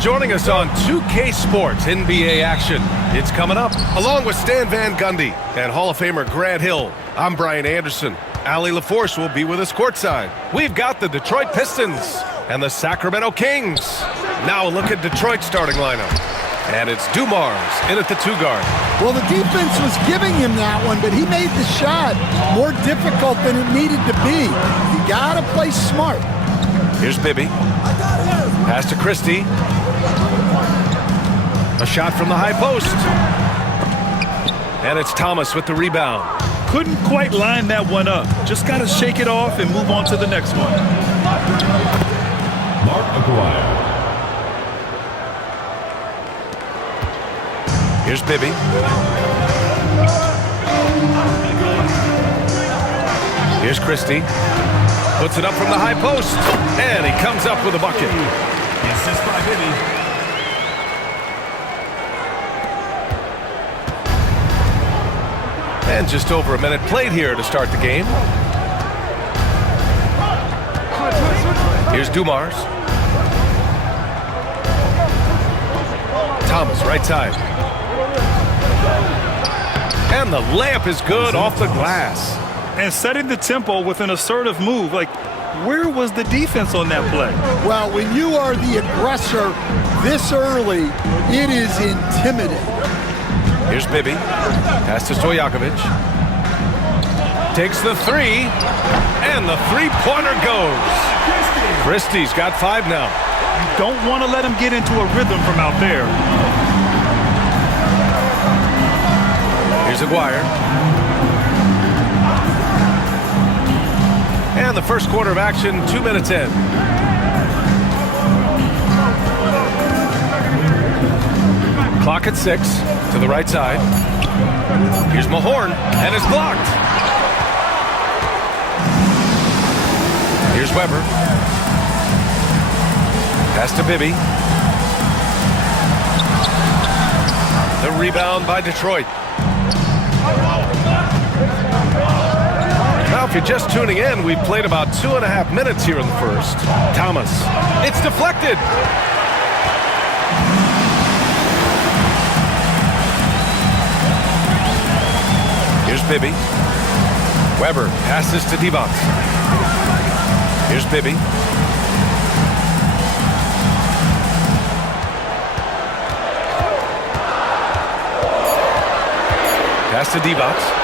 joining us on 2K Sports NBA action. It's coming up. Along with Stan Van Gundy and Hall of Famer Grant Hill, I'm Brian Anderson. Allie LaForce will be with us courtside. We've got the Detroit Pistons and the Sacramento Kings. Now a look at Detroit's starting lineup. And it's Dumars in at the 2-guard. Well, the defense was giving him that one, but he made the shot more difficult than it needed to be. You got to play smart. Here's Bibby. Pass to Christie. A shot from the high post. And it's Thomas with the rebound. Couldn't quite line that one up. Just got to shake it off and move on to the next one. Mark Aguirre. Here's Bibby. Here's Christie. Puts it up from the high post. And he comes up with a bucket. Assist by Bibby. And just over a minute played here to start the game. Here's Dumars. Thomas, right side. And the layup is good off the glass. And setting the tempo with an assertive move. Like, where was the defense on that play? Well, when you are the aggressor this early, it is intimidating. Here's Bibby. Pass to Stojakovic. Takes the three. And the three-pointer goes. Christie's got 5 now. You don't want to let him get into a rhythm from out there. Here's Aguirre. And the first quarter of action, 2 minutes in. Clock at 6 to the right side. Here's Mahorn, and it's blocked. Here's Weber. Pass to Bibby. The rebound by Detroit. Now, if you're just tuning in, we've played about 2.5 minutes here in the first. Thomas. It's deflected. Here's Bibby. Weber passes to Divac. Here's Bibby. Pass to Divac.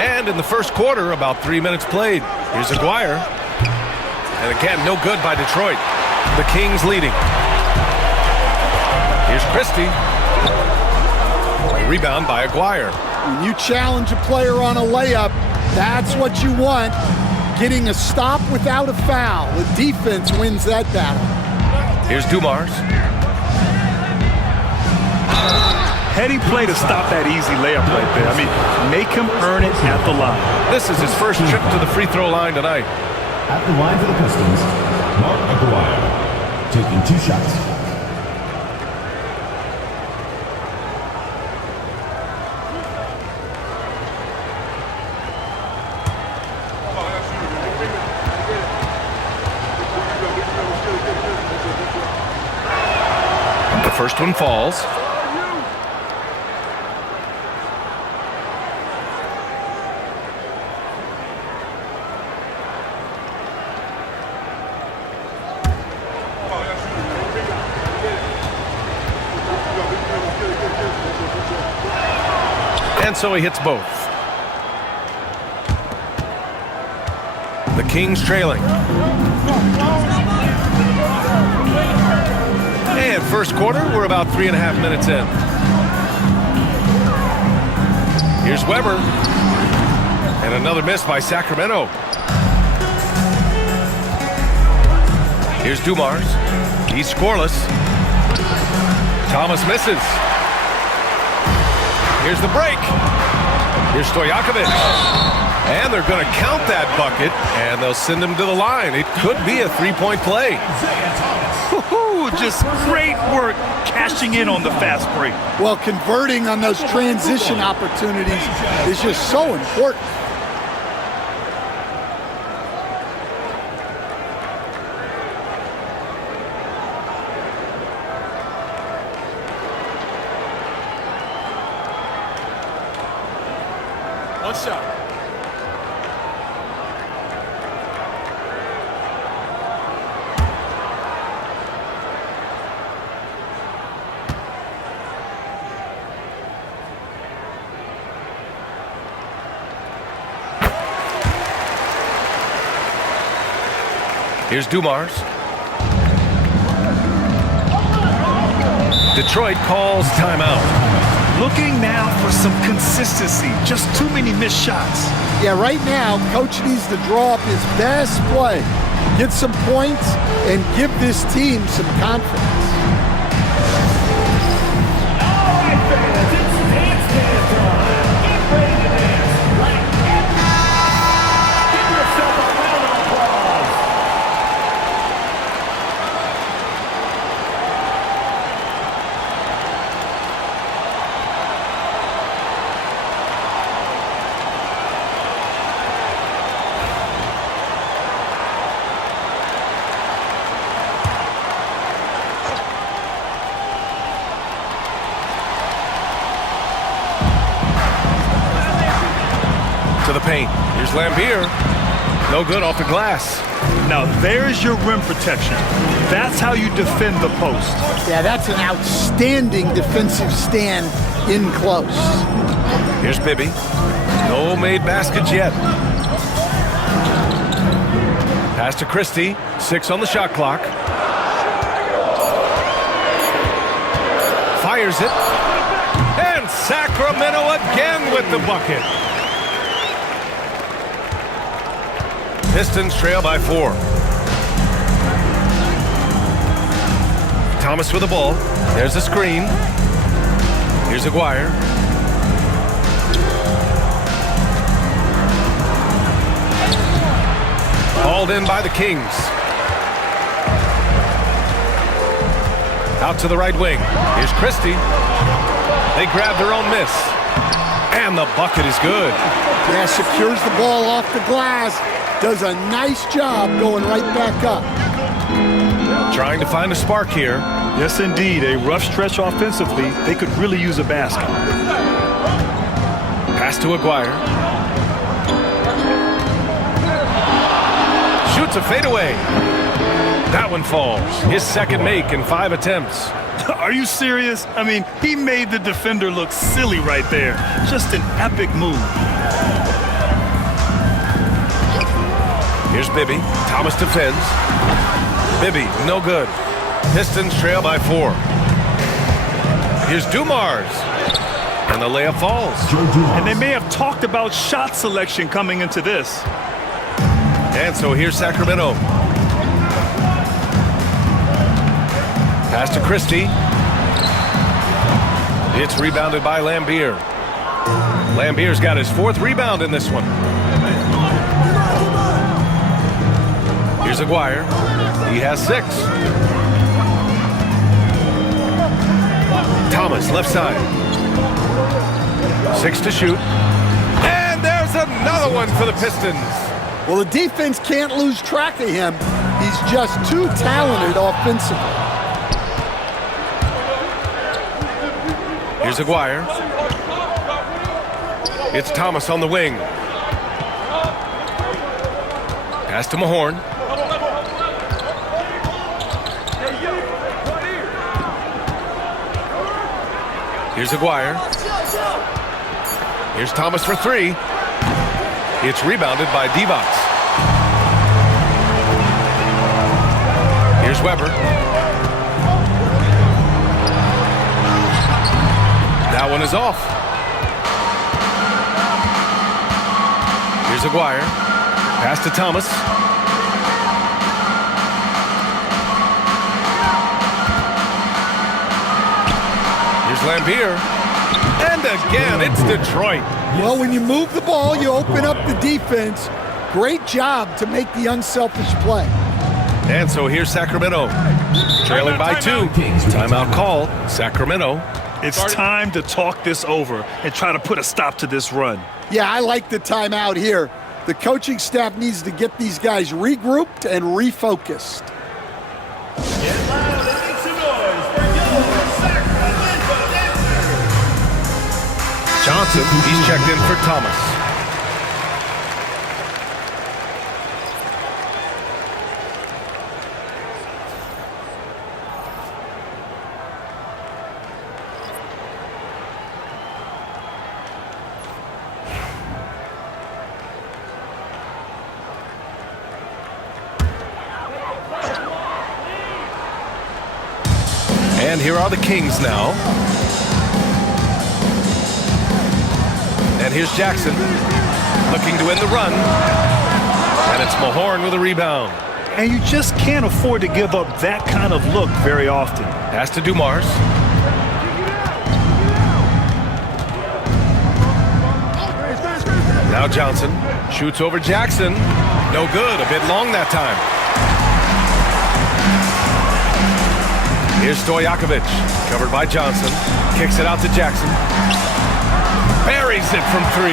And in the first quarter, about 3 minutes played. Here's Aguirre. And again, no good by Detroit. The Kings leading. Here's Christie. Rebound by Aguirre. When you challenge a player on a layup, that's what you want. Getting a stop without a foul. The defense wins that battle. Here's Dumars. Heady play to stop that easy layup right there. I mean, make him earn it at the line. This is his first trip to the free throw line tonight. At the line for the Pistons, Mark Aguirre, taking 2 shots. The first one falls. And so he hits both. The Kings trailing. And first quarter, we're about 3.5 minutes in. Here's Weber. And another miss by Sacramento. Here's Dumars. He's scoreless. Thomas misses. Here's the break. Here's Stojakovic. And they're going to count that bucket, and they'll send him to the line. It could be a three-point play. Just great work cashing in on the fast break. Well, converting on those transition opportunities is just so important. One shot. Here's Dumars. Detroit calls timeout. Looking now for some consistency. Just too many missed shots. Yeah, right now, coach needs to draw up his best play, get some points, and give this team some confidence. All right, fans, it's dance time. Get ready to dance like give yourself a round of applause. To the paint. Here's Lambier. No good off the glass. Now there's your rim protection. That's how you defend the post. Yeah, that's an outstanding defensive stand in close. Here's Bibby. No made baskets yet. Pass to Christie. 6 on the shot clock. Fires it. And Sacramento again with the bucket. Pistons trail by 4. Thomas with the ball. There's the screen. Here's Aguirre. Hauled in by the Kings. Out to the right wing. Here's Christie. They grab their own miss. And the bucket is good. Yeah, secures the ball off the glass. Does a nice job going right back up. Trying to find a spark here. Yes, indeed. A rough stretch offensively. They could really use a basket. Pass to Aguirre. Shoots a fadeaway. That one falls. His second make in 5 attempts. Are you serious? I mean, he made the defender look silly right there. Just an epic move. Here's Bibby. Thomas defends. Bibby, no good. Pistons trail by 4. Here's Dumars. And the layup falls. And they may have talked about shot selection coming into this. And so here's Sacramento. Pass to Christie. It's rebounded by Lambier. Lambier's got his 4th rebound in this one. Here's Aguirre. He has 6. Thomas, left side. 6 to shoot. And there's another one for the Pistons. Well, the defense can't lose track of him. He's just too talented offensively. Here's Aguirre. It's Thomas on the wing. Pass to Mahorn. Here's Aguirre. Here's Thomas for 3. It's rebounded by Divac. Here's Weber. That one is off. Here's Aguirre. Pass to Thomas. Here's Lambier. And again, it's Detroit. Well, when you move the ball, you open up the defense. Great job to make the unselfish play. And so here's Sacramento. Trailing by 2. Timeout call. Sacramento. It's time to talk this over and try to put a stop to this run. Yeah, I like the timeout here. The coaching staff needs to get these guys regrouped and refocused. Get loud and make some noise for your Sacramento Dancers. Johnson, he's checked in for Thomas. And here are the Kings now. And here's Jackson looking to win the run. And it's Mahorn with a rebound. And you just can't afford to give up that kind of look very often. Pass to Dumars. Now Johnson shoots over Jackson. No good, a bit long that time. Here's Stojakovic, covered by Johnson. Kicks it out to Jackson. Buries it from 3.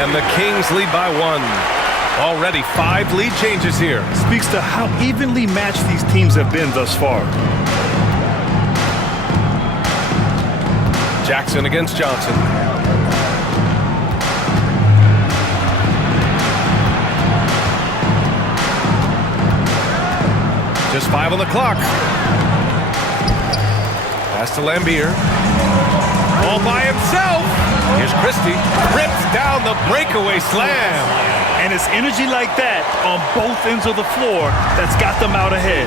And the Kings lead by 1. Already 5 lead changes here. Speaks to how evenly matched these teams have been thus far. Jackson against Johnson. Just 5 on the clock. Pass to Lambier. All by himself. Here's Christie. Rips down the breakaway slam. And it's energy like that on both ends of the floor that's got them out ahead.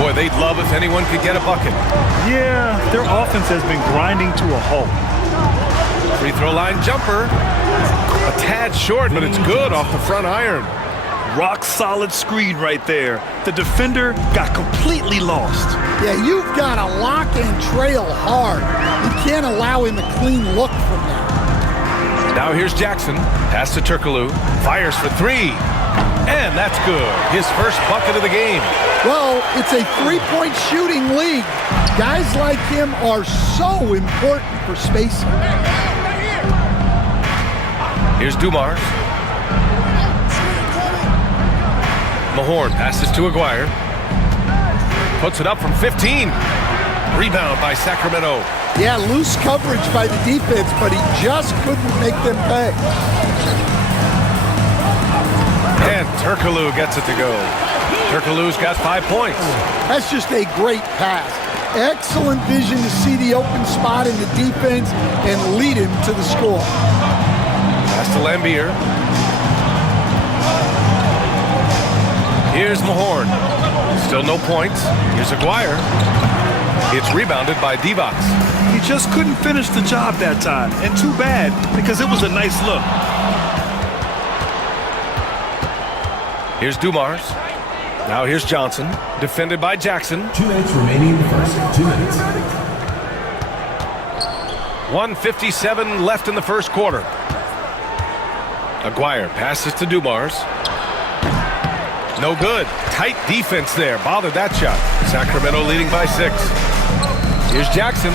Boy, they'd love if anyone could get a bucket. Yeah, their offense has been grinding to a halt. Free throw line jumper. A tad short, but it's good off the front iron. Rock solid screen right there. The defender got completely lost. Yeah, you've got to lock and trail hard. You can't allow him a clean look from there. Now here's Jackson. Pass to Turkoglu. Fires for 3. And that's good. His first bucket of the game. Well, it's a three-point shooting league. Guys like him are so important for spacing. Here's Dumars. Mahorn passes to Aguirre. Puts it up from 15. Rebound by Sacramento. Yeah, loose coverage by the defense, but he just couldn't make them pay. And Turkoglu gets it to go. Turkoglu's got 5 points. That's just a great pass. Excellent vision to see the open spot in the defense and lead him to the score. Pass to Lambier. Here's Mahorn. Still no points. Here's Aguirre. It's rebounded by Divac. He just couldn't finish the job that time. And too bad, because it was a nice look. Here's Dumars. Now here's Johnson. Defended by Jackson. 2 minutes remaining in the first. 2 minutes. 1:57 left in the first quarter. Aguirre passes to Dumars. No good. Tight defense there. Bothered that shot. Sacramento leading by 6. Here's Jackson.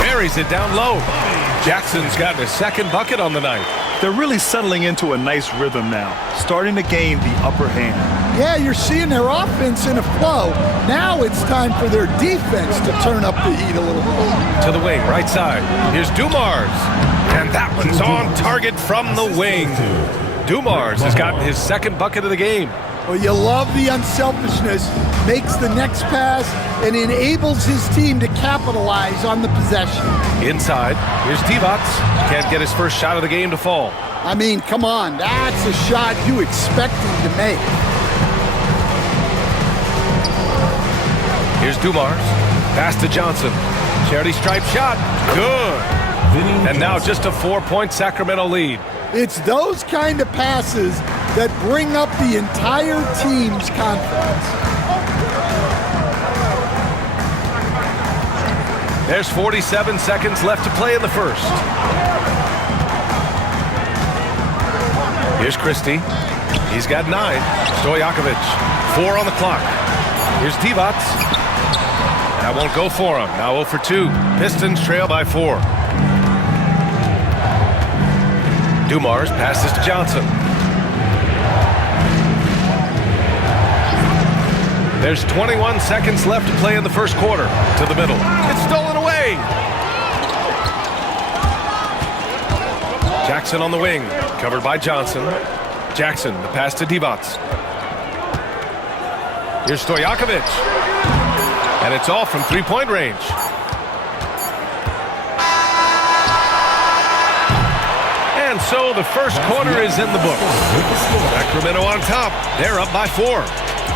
Buries it down low. Jackson's gotten his second bucket on the night. They're really settling into a nice rhythm now, starting to gain the upper hand. Yeah, you're seeing their offense in a flow. Now it's time for their defense to turn up the heat a little bit. To the wing, right side. Here's Dumars. And that one's on target from the wing. Dumars has gotten his second bucket of the game. Well, you love the unselfishness. Makes the next pass and enables his team to capitalize on the possession. Inside, here's Divac. Can't get his first shot of the game to fall. I mean, come on, that's a shot you expect him to make. Here's Dumars. Pass to Johnson. Charity stripe shot. Good. And now just a 4-point Sacramento lead. It's those kind of passes that bring up the entire team's confidence. There's 47 seconds left to play in the first. Here's Christie. He's got 9. Stojakovic. 4 on the clock. Here's Divac. That won't go for him. Now 0 for 2. Pistons trail by 4. Dumars passes to Johnson. There's 21 seconds left to play in the first quarter. To the middle. It's stolen away. Jackson on the wing. Covered by Johnson. Jackson, the pass to Divac. Here's Stojakovic. And it's all from three-point range. And so the first quarter is in the books. Sacramento on top. They're up by 4.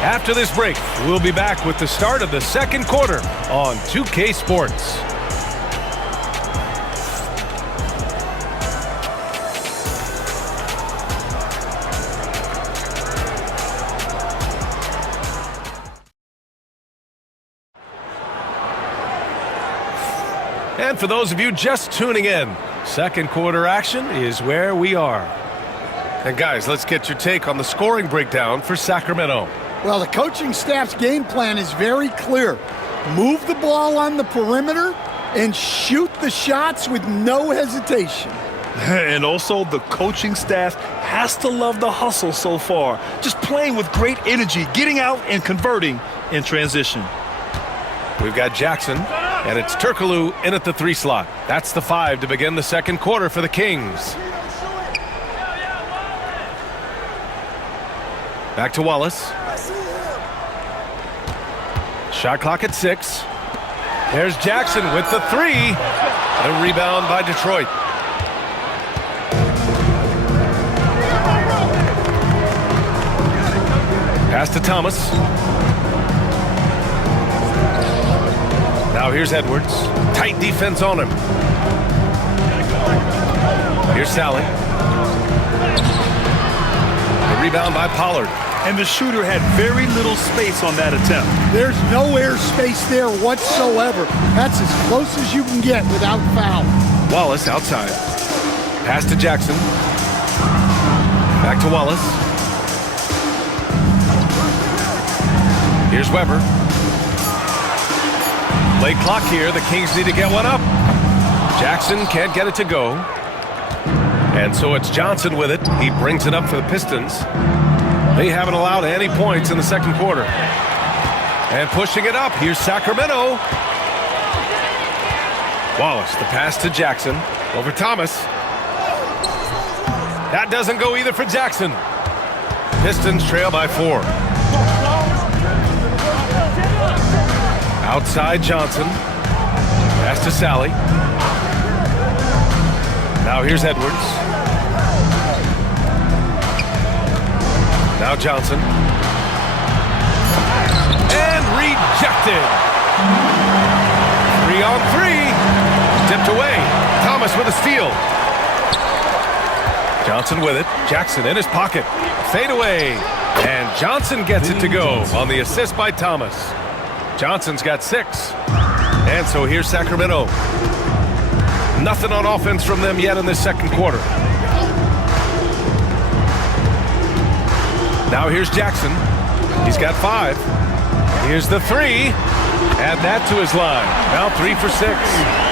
After this break, we'll be back with the start of the second quarter on 2K Sports. And for those of you just tuning in, second quarter action is where we are. And guys, let's get your take on the scoring breakdown for Sacramento. Well, the coaching staff's game plan is very clear. Move the ball on the perimeter and shoot the shots with no hesitation. And also, the coaching staff has to love the hustle so far. Just playing with great energy, getting out and converting in transition. We've got Jackson, and it's Turkoglu in at the 3 slot. That's the 5 to begin the second quarter for the Kings. Back to Wallace. Shot clock at 6. There's Jackson with the 3. A rebound by Detroit. Pass to Thomas. Now here's Edwards. Tight defense on him. Here's Sally. The rebound by Pollard. And the shooter had very little space on that attempt. There's no air space there whatsoever. That's as close as you can get without foul. Wallace outside. Pass to Jackson. Back to Wallace. Here's Weber. Late clock here. The Kings need to get one up. Jackson can't get it to go. And so it's Johnson with it. He brings it up for the Pistons. They haven't allowed any points in the second quarter. And pushing it up, here's Sacramento. Wallace, the pass to Jackson. Over Thomas. That doesn't go either for Jackson. Pistons trail by 4. Outside Johnson. Pass to Sally. Now here's Edwards. Now Johnson. And rejected. 3 on 3. Tipped away. Thomas with a steal. Johnson with it. Jackson in his pocket. Fade away. And Johnson gets it to go on the assist by Thomas. Johnson's got 6. And so here's Sacramento. Nothing on offense from them yet in this second quarter. Now here's Jackson. He's got 5. Here's the 3. Add that to his line. Now 3 for 6.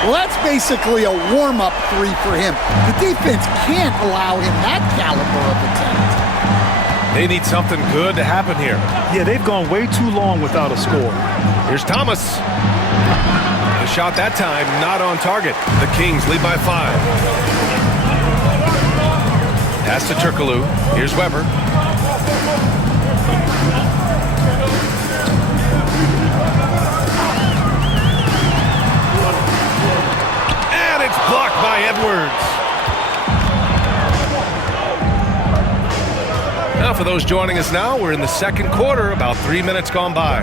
Well, that's basically a warm-up 3 for him. The defense can't allow him that caliber of attempt. They need something good to happen here. Yeah, they've gone way too long without a score. Here's Thomas. The shot that time not on target. The Kings lead by 5. Pass to Turkoglu. Here's Weber. And it's blocked by Edwards. Now for those joining us now, we're in the second quarter, about 3 minutes gone by.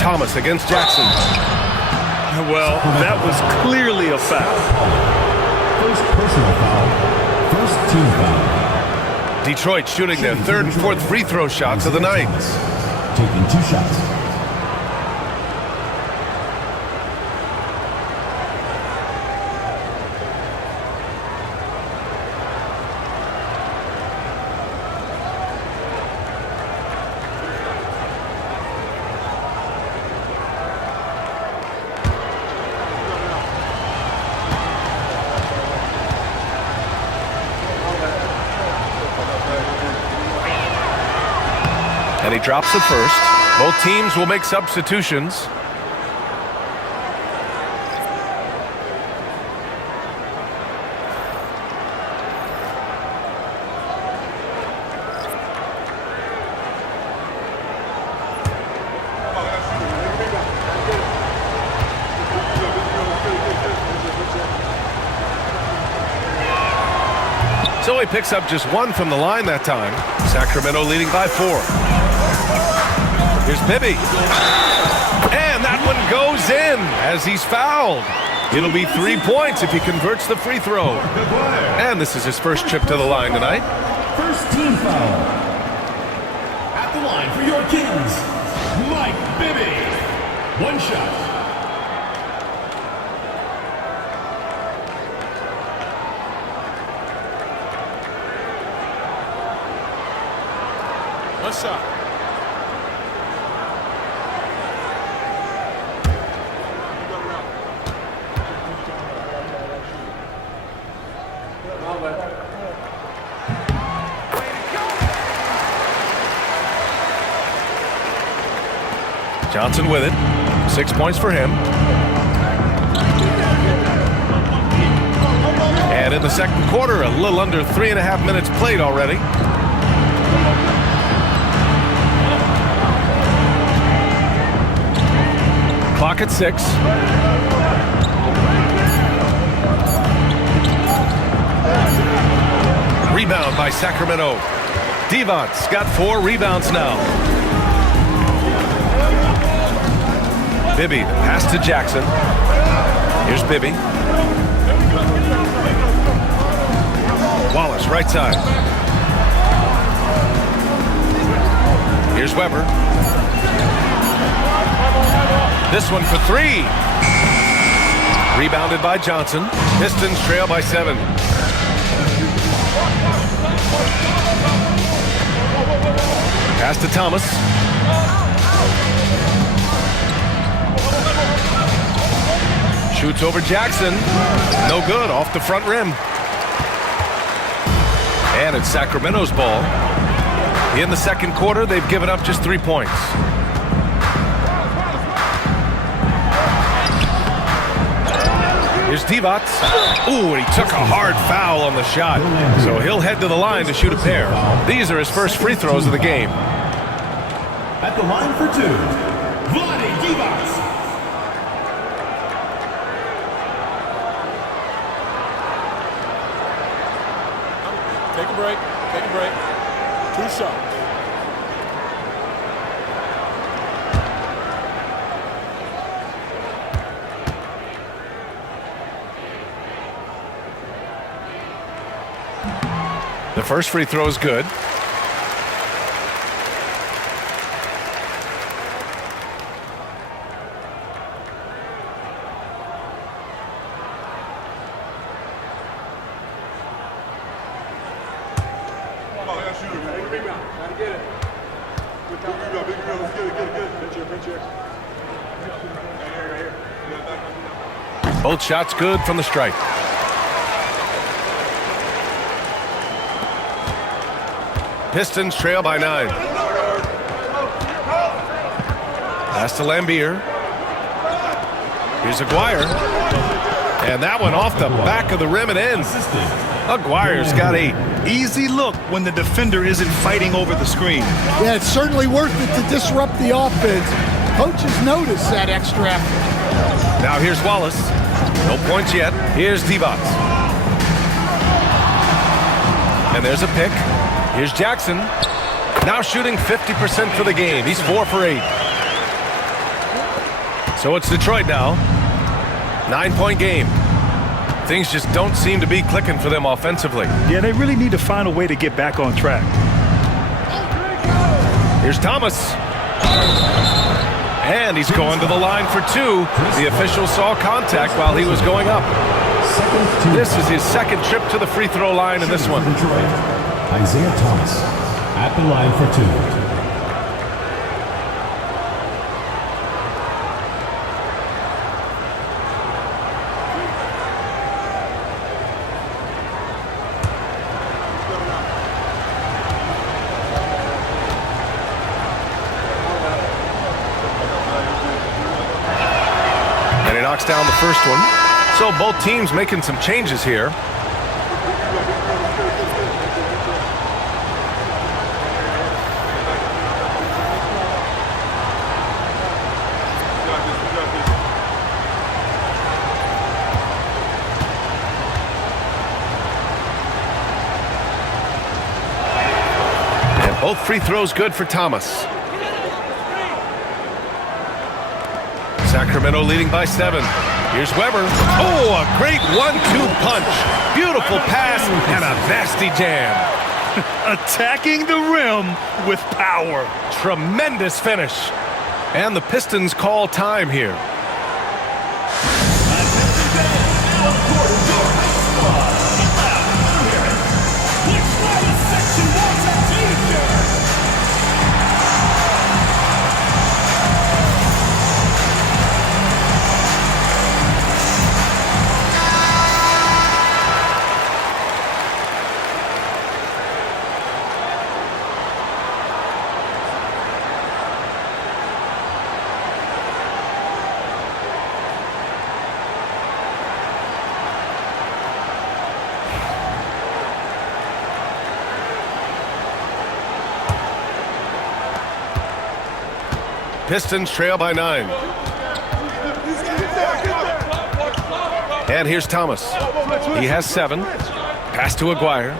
Thomas against Jackson. Well, that was clearly a foul. First personal foul. First team foul. Detroit shooting their 3rd and 4th free throw shots of the night. Taking 2 shots. And he drops it first. Both teams will make substitutions. So he picks up just 1 from the line that time. Sacramento leading by 4. Here's Bibby. And that one goes in as he's fouled. It'll be 3 points if he converts the free throw. And this is his first trip to the line tonight. First team foul. At the line for your Kings, Mike Bibby. 1 shot. What's up? Johnson with it. 6 points for him. And in the second quarter, a little under 3.5 minutes played already. Clock at 6. Rebound by Sacramento. Devon's got 4 rebounds now. Bibby, the pass to Jackson. Here's Bibby. Wallace, right side. Here's Weber. This one for 3. Rebounded by Johnson. Pistons trail by 7. Pass to Thomas. Shoots over Jackson. No good, off the front rim. And it's Sacramento's ball. In the second quarter, they've given up just 3 points. Here's Divac. Ooh, and he took a hard foul on the shot. So he'll head to the line to shoot a pair. These are his first free throws of the game. At the line for 2, Vlade Divac. Take a break. Take a break. 2 shots. The first free throw is good. Both shots good from the stripe. Pistons trail by 9. Pass to Lambier. Here's Aguirre. And that one off the back of the rim and in. Aguirre's got 8. Easy look when the defender isn't fighting over the screen. Yeah, it's certainly worth it to disrupt the offense. Coaches notice that extra effort. Now here's Wallace. No points yet. Here's Divac. And there's a pick. Here's Jackson. Now shooting 50% for the game. He's 4 for 8. So it's Detroit now. 9-point game. Things just don't seem to be clicking for them offensively. Yeah, they really need to find a way to get back on track. Here's Thomas. And he's going to the line for 2. The official saw contact while he was going up. This is his second trip to the free throw line in this one. Isaiah Thomas at the line for 2. And he knocks down the first one. So both teams making some changes here. Both free throws good for Thomas. Sacramento leading by 7. Here's Weber. Oh, a great 1-2 punch. Beautiful pass and a nasty jam. Attacking the rim with power. Tremendous finish. And the Pistons call time here. Pistons trail by 9. And here's Thomas. He has 7. Pass to Aguirre.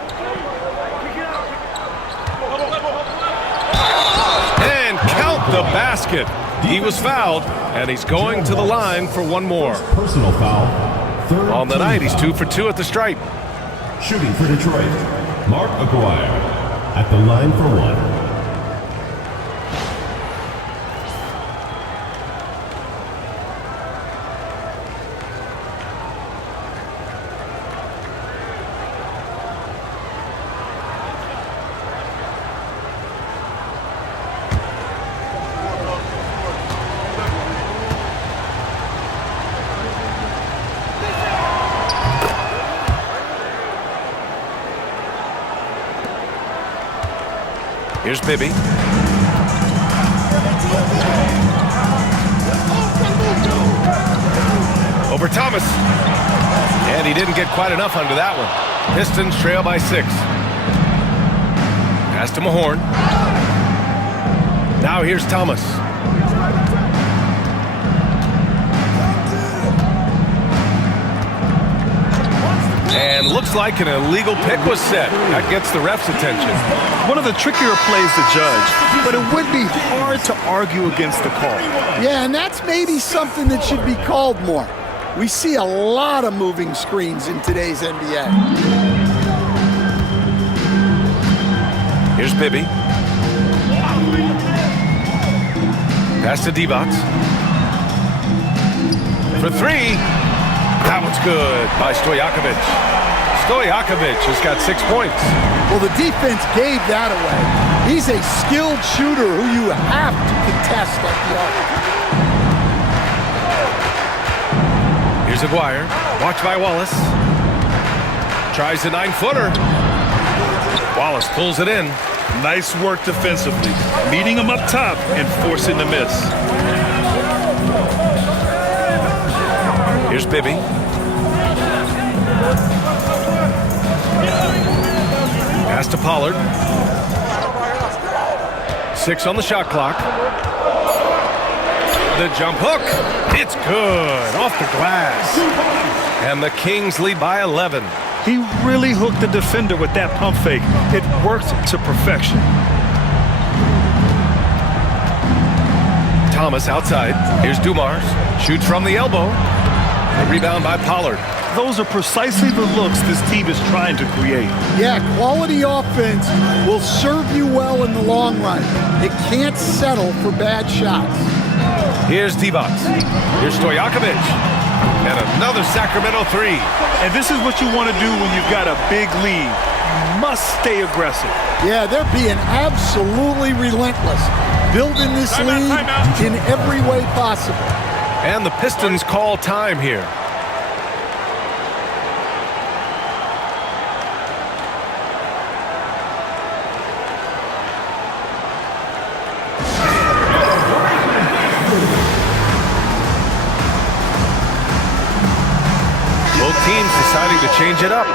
And count the basket. He was fouled, and he's going to the line for one more. Personal foul. Third On the team night, he's foul. 2 for 2 at the stripe. Shooting for Detroit, Mark Aguirre at the line for 1. Here's Bibby. Over Thomas. And he didn't get quite enough under that one. Pistons trail by 6. Pass to Mahorn. Now here's Thomas. And looks like an illegal pick was set. That gets the ref's attention. One of the trickier plays to judge, but it would be hard to argue against the call. Yeah, and that's maybe something that should be called more. We see a lot of moving screens in today's NBA. Here's Bibby. Pass to Divac. For 3. That one's good by Stojakovic. Stojakovic has got 6 points. Well, the defense gave that away. He's a skilled shooter who you have to contest at the arc. Here's Aguirre. Watched by Wallace. Tries a 9-footer. Wallace pulls it in. Nice work defensively, meeting him up top and forcing the miss. Here's Bibby. Pass to Pollard. 6 on the shot clock. The jump hook. It's good. Off the glass. And the Kings lead by 11. He really hooked the defender with that pump fake. It worked to perfection. Thomas outside. Here's Dumars. Shoots from the elbow. The rebound by Pollard. Those are precisely the looks this team is trying to create. Yeah, quality offense will serve you well in the long run. It can't settle for bad shots. Here's Divac. Here's Stojakovic. And another Sacramento 3. And this is what you want to do when you've got a big lead. You must stay aggressive. Yeah, they're being absolutely relentless, building this lead in every way possible. And the Pistons call time here. Both teams deciding to change it up.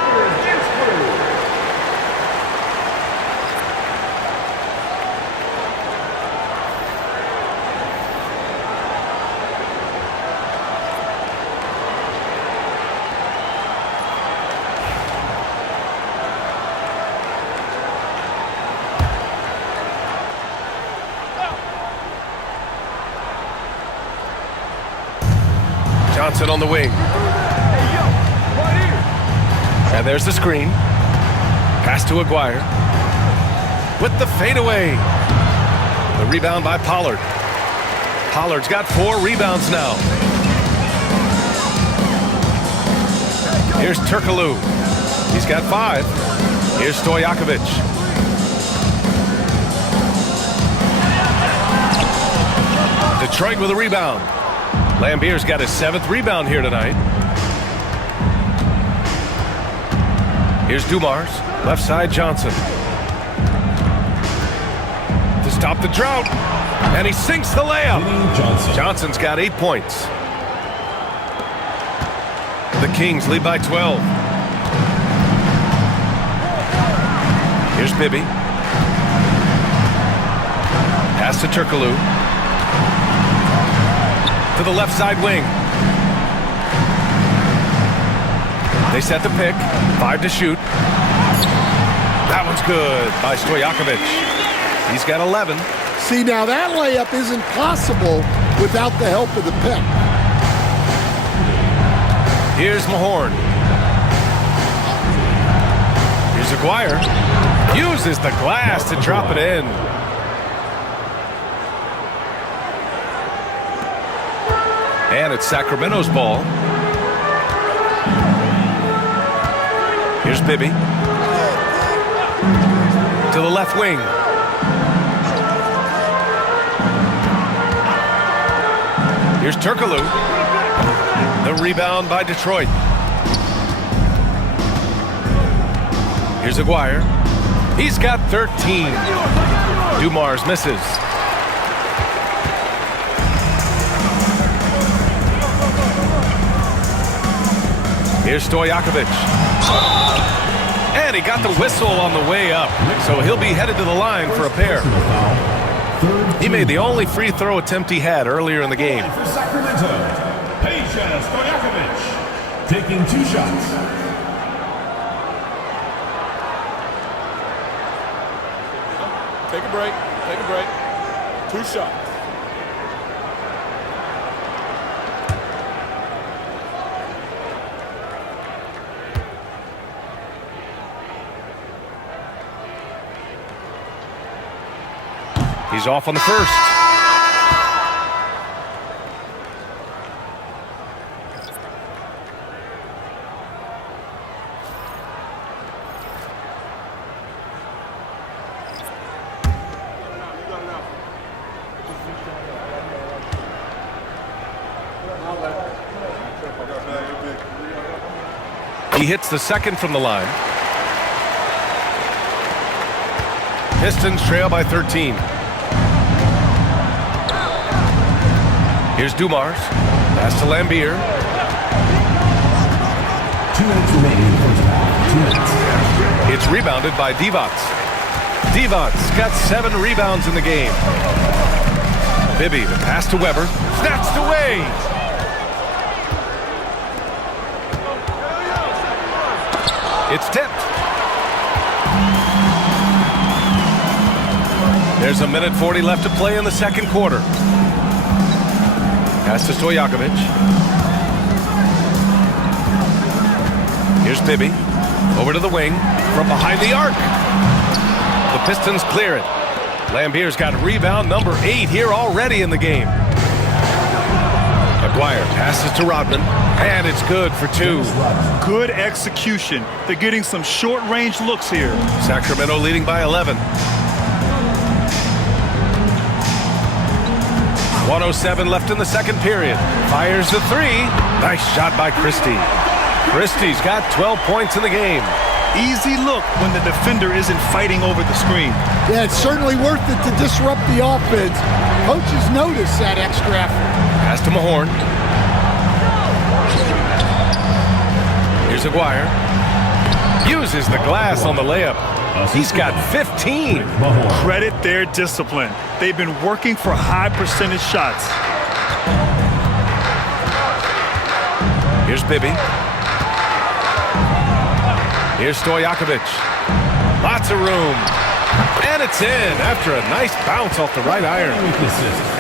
Johnson on the wing. And there's the screen. Pass to Aguirre. With the fadeaway. The rebound by Pollard. Pollard's got 4 rebounds now. Here's Turkoglu. He's got 5. Here's Stojakovic. Detroit with a rebound. Lambier's got his 7th rebound here tonight. Here's Dumars. Left side, Johnson. To stop the drought. And he sinks the layup. Johnson's got 8 points. The Kings lead by 12. Here's Bibby. Pass to Turkoglu. To the left side wing. They set the pick. 5 to shoot. That one's good by Stojakovic. He's got 11. See, now that layup isn't possible without the help of the pick. Here's Mahorn. Here's Aguirre. Uses the glass to drop it in. And it's Sacramento's ball. Here's Bibby. To the left wing. Here's Turkoglu. The rebound by Detroit. Here's Aguirre. He's got 13. Dumars misses. Here's Stojakovic. And he got the whistle on the way up. So he'll be headed to the line for a pair. He made the only free throw attempt he had earlier in the game. For Sacramento, Stojakovic, taking 2 shots. Take a break. Take a break. 2 shots. He's off on the first. He hits the second from the line. Pistons trail by 13. Here's Dumars. Pass to Lambier. 2 minutes remaining in the first half. 2 minutes. It's rebounded by Divac. Divac's got 7 rebounds in the game. Bibby, the pass to Weber. Snatched away. It's tipped. There's 1:40 left to play in the second quarter. Pass to Stojakovic. Here's Bibby. Over to the wing. From behind the arc. The Pistons clear it. Lambier's got rebound number 8 here already in the game. Aguirre passes to Rodman. And it's good for 2. Good execution. They're getting some short-range looks here. Sacramento leading by 11. 1:07 left in the second period. Fires the 3. Nice shot by Christie. Christie's got 12 points in the game. Easy look when the defender isn't fighting over the screen. Yeah, it's certainly worth it to disrupt the offense. Coaches notice that extra effort. Pass to Mahorn. Here's Aguirre. Uses the glass on the layup. He's got 15. Credit their discipline. They've been working for high percentage shots. Here's Bibby. Here's Stojakovic. Lots of room. And it's in after a nice bounce off the right iron.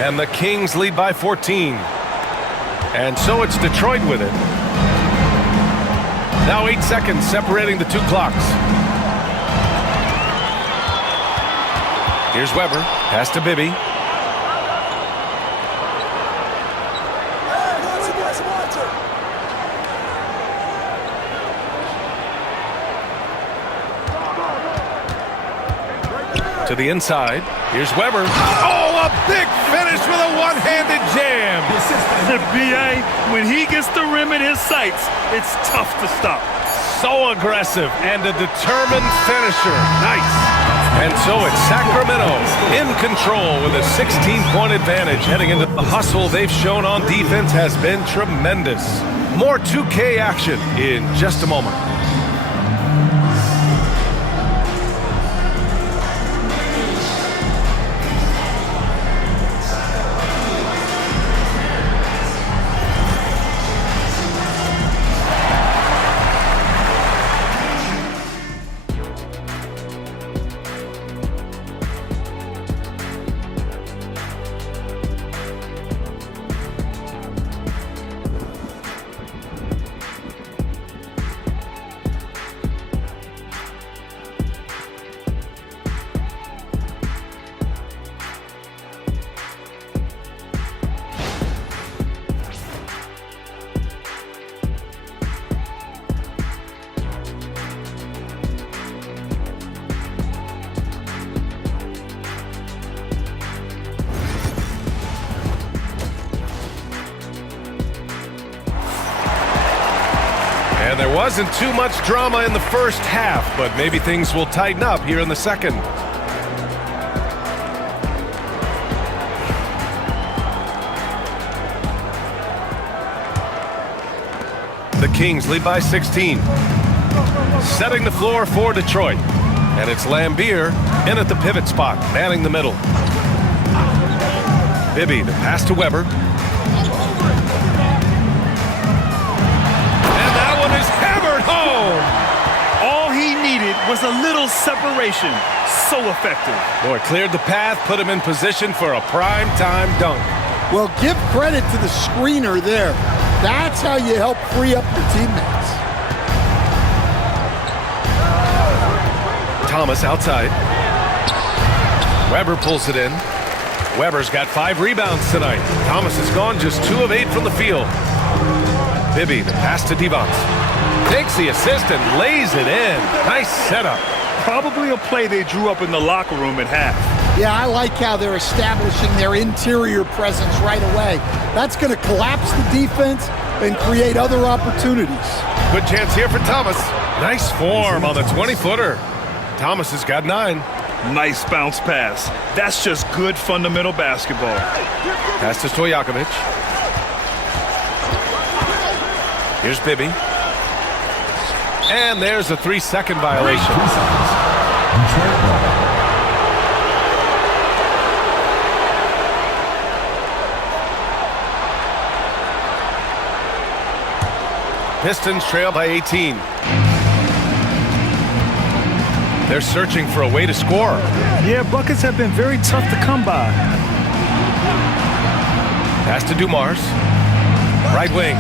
And the Kings lead by 14. And so it's Detroit with it. Now 8 seconds separating the two clocks. Here's Weber. Pass to Bibby. To the inside. Here's Weber. Oh, a big finish with a one-handed jam. The BA, when he gets the rim in his sights, it's tough to stop. So aggressive and a determined finisher. Nice. And so it's Sacramento in control with a 16-point advantage heading into the hustle they've shown on defense has been tremendous. More 2K action in just a moment. And there wasn't too much drama in the first half, but maybe things will tighten up here in the second. The Kings lead by 16. Setting the floor for Detroit. And it's Lambier in at the pivot spot, manning the middle. Bibby, the pass to Weber. All he needed was a little separation. So effective. Boy, cleared the path, put him in position for a prime-time dunk. Well, give credit to the screener there. That's how you help free up your teammates. Thomas outside. Weber pulls it in. Weber's got 5 rebounds tonight. Thomas has gone just 2 of 8 from the field. Bibby, the pass to Devons. Takes the assist and lays it in. Nice setup. Probably a play they drew up in the locker room at half. Yeah, I like how they're establishing their interior presence right away. That's going to collapse the defense and create other opportunities. Good chance here for Thomas. Nice form on the 20-footer. Thomas has got 9. Nice bounce pass. That's just good fundamental basketball. Pass to Stojakovic. Here's Bibby. And there's a 3-second violation. Pistons trail by 18. They're searching for a way to score. Yeah, buckets have been very tough to come by. Pass to Dumars. Right wing.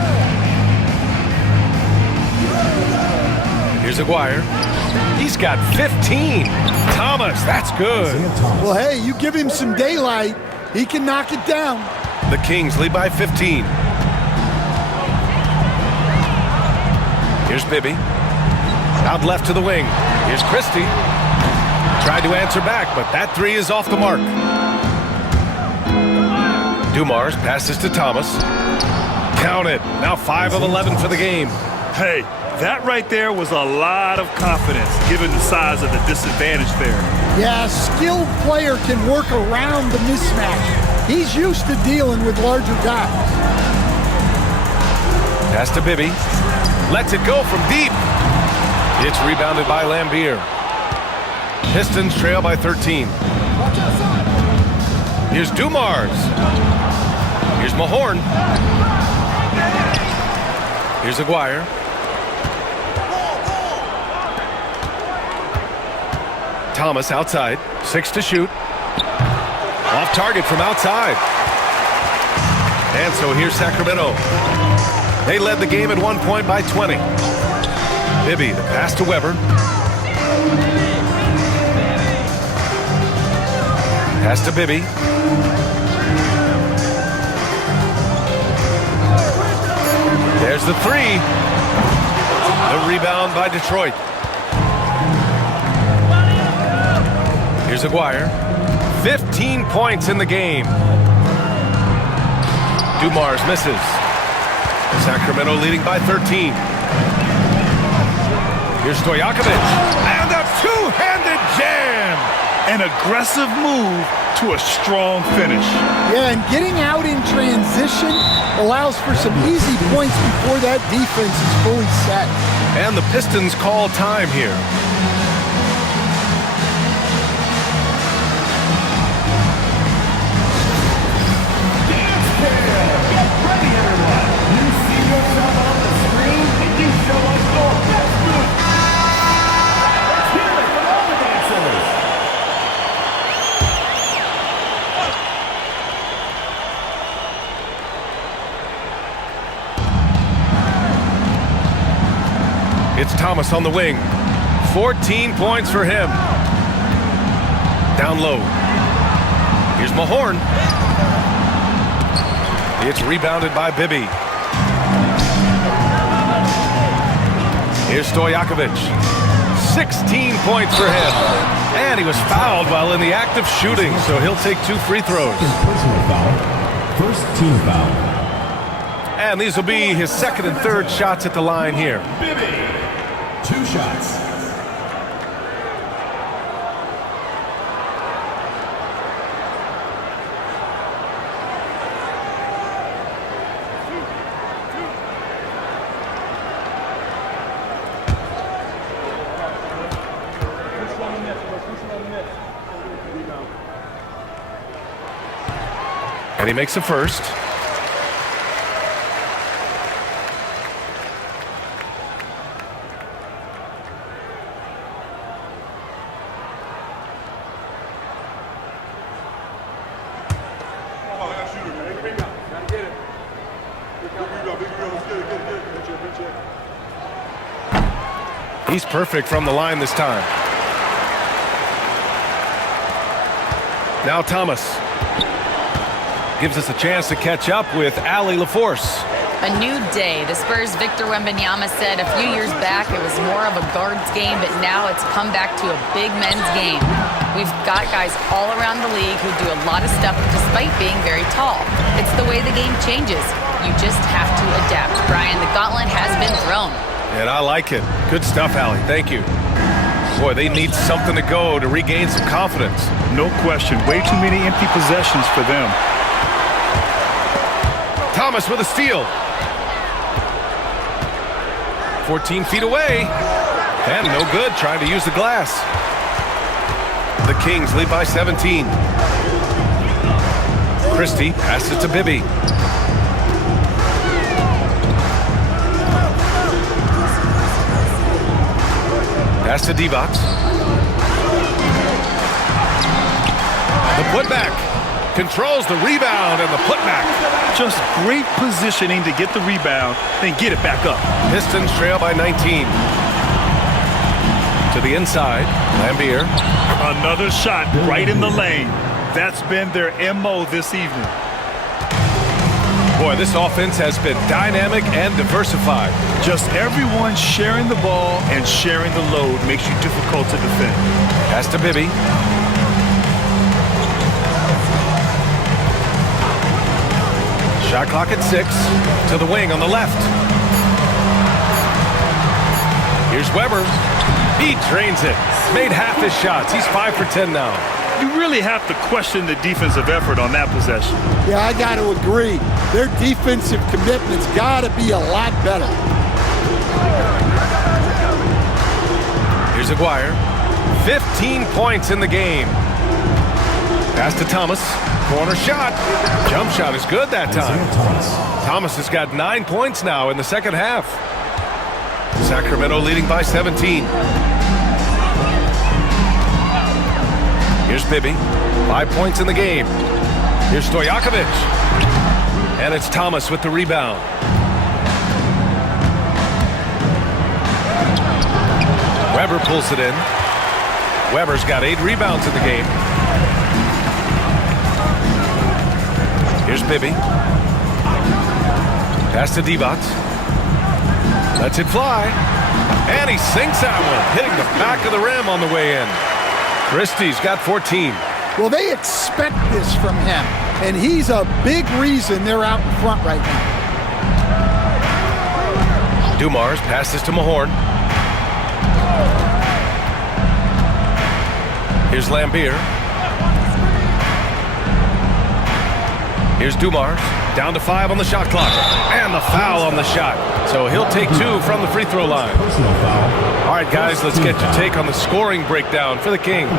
Here's Aguirre. He's got 15. Thomas, that's good. Well, hey, you give him some daylight, he can knock it down. The Kings lead by 15. Here's Bibby. Out left to the wing. Here's Christie. Tried to answer back, but that 3 is off the mark. Dumars passes to Thomas. Count it. Now 5 of 11 for the game. Hey, that right there was a lot of confidence, given the size of the disadvantage there. Yeah, a skilled player can work around the mismatch. He's used to dealing with larger guys. Pass to Bibby. Lets it go from deep. It's rebounded by Lambier. Pistons trail by 13. Here's Dumars. Here's Mahorn. Here's Aguirre. Thomas outside. 6 to shoot. Off target from outside. And so here's Sacramento. They led the game at 1 point by 20. Bibby, the pass to Weber. Pass to Bibby. There's the three. The rebound by Detroit. Here's Aguirre. 15 points in the game. Dumars misses. Sacramento leading by 13. Here's Stojakovic. And a two-handed jam. An aggressive move to a strong finish. Yeah, and getting out in transition allows for some easy points before that defense is fully set. And the Pistons call time here. Dance Fair. Get ready, everyone. You see yourself on the screen, and you show us your best move. Let's hear it from all the dancers. It's Thomas on the wing. 14 points for him. Down low. Here's Mahorn. It's rebounded by Bibby. Here's Stojakovic. 16 points for him. And he was fouled while in the act of shooting, so he'll take 2 free throws. Personal foul. First team foul. And these will be his second and third shots at the line here. Bibby. 2 shots. And he makes the first. He's perfect from the line this time. Now Thomas gives us a chance to catch up with Ali LaForce. A new day. The Spurs' Victor Wembanyama said a few years back it was more of a guards game, but now it's come back to a big men's game. We've got guys all around the league who do a lot of stuff despite being very tall. It's the way the game changes. You just have to adapt. Brian, the gauntlet has been thrown. And I like it. Good stuff, Ali. Thank you. Boy, they need something to go to regain some confidence. No question. Way too many empty possessions for them. Thomas with a steal. 14 feet away. And no good trying to use the glass. The Kings lead by 17. Christie passes to Bibby. Pass to D-Box. The putback. Controls the rebound and the putback. Just great positioning to get the rebound, then get it back up. Pistons trail by 19. To the inside, Lambier. Another shot right in the lane. That's been their MO this evening. Boy, this offense has been dynamic and diversified. Just everyone sharing the ball and sharing the load makes you difficult to defend. Pass to Bibby. Shot clock at 6. To the wing on the left. Here's Weber. He drains it. Made half his shots. He's 5 for 10 now. You really have to question the defensive effort on that possession. Yeah, I got to agree. Their defensive commitment's got to be a lot better. Here's Aguirre. 15 points in the game. Pass to Thomas. Corner shot. Jump shot is good that time. Thomas has got 9 points now in the second half. Sacramento leading by 17. Here's Bibby. 5 points in the game. Here's Stojakovic. And it's Thomas with the rebound. Weber pulls it in. Weber's got 8 rebounds in the game. Here's Bibby. Pass to Divac. Lets it fly. And he sinks that one, hitting the back of the rim on the way in. Christie's got 14. Well, they expect this from him, and he's a big reason they're out in front right now. Dumars passes to Mahorn. Here's Lambier. Here's Dumars. Down to 5 on the shot clock. And the foul on the shot. So he'll take 2 from the free throw line. Personal foul. All right, guys, let's get your take on the scoring breakdown for the Kings.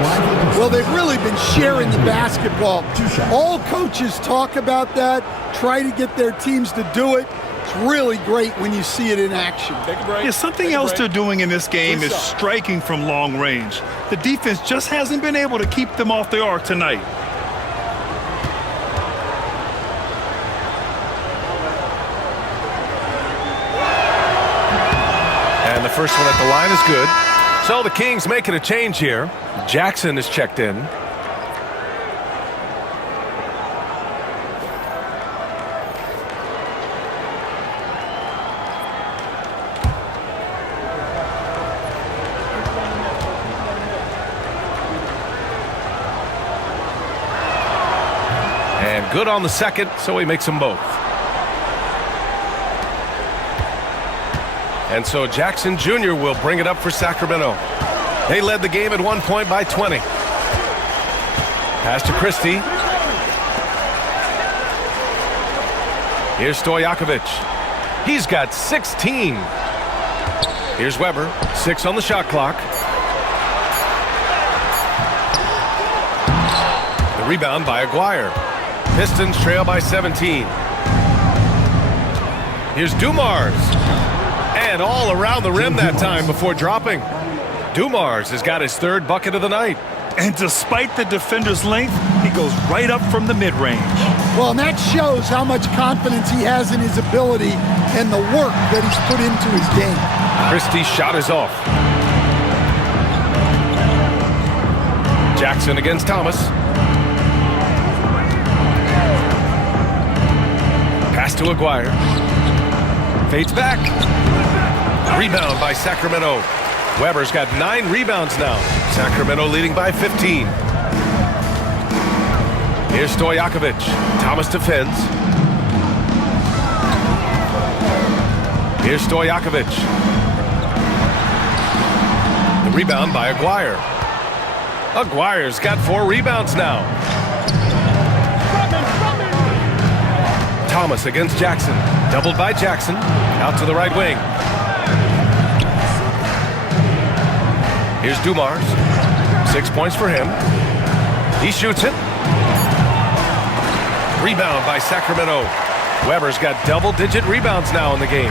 Well, they've really been sharing the basketball. All coaches talk about that, try to get their teams to do it. It's really great when you see it in action. Take a break. Yeah, something Take a else break. they're doing in this game is striking from long range. The defense just hasn't been able to keep them off the arc tonight. And the first one at the line is good. So the Kings making a change here. Jackson is checked in. And good on the second, so he makes them both. And so Jackson Jr. will bring it up for Sacramento. They led the game at 1 point by 20. Pass to Christie. Here's Stojakovic. He's got 16. Here's Weber. 6 on the shot clock. The rebound by Aguirre. Pistons trail by 17. Here's Dumars. And all around the rim that time before dropping. Dumars has got his 3rd bucket of the night. And despite the defender's length, he goes right up from the mid-range. Well, and that shows how much confidence he has in his ability and the work that he's put into his game. Christie's shot is off. Jackson against Thomas. Pass to Aguirre. Fades back. Rebound by Sacramento. Weber's got 9 rebounds now. Sacramento leading by 15. Here's Stojakovic. Thomas defends. Here's Stojakovic. The rebound by Aguirre. Aguirre's got 4 rebounds now. Thomas against Jackson. Doubled by Jackson. Out to the right wing. Here's Dumars. 6 points for him. He shoots it. Rebound by Sacramento. Weber's got double-digit rebounds now in the game.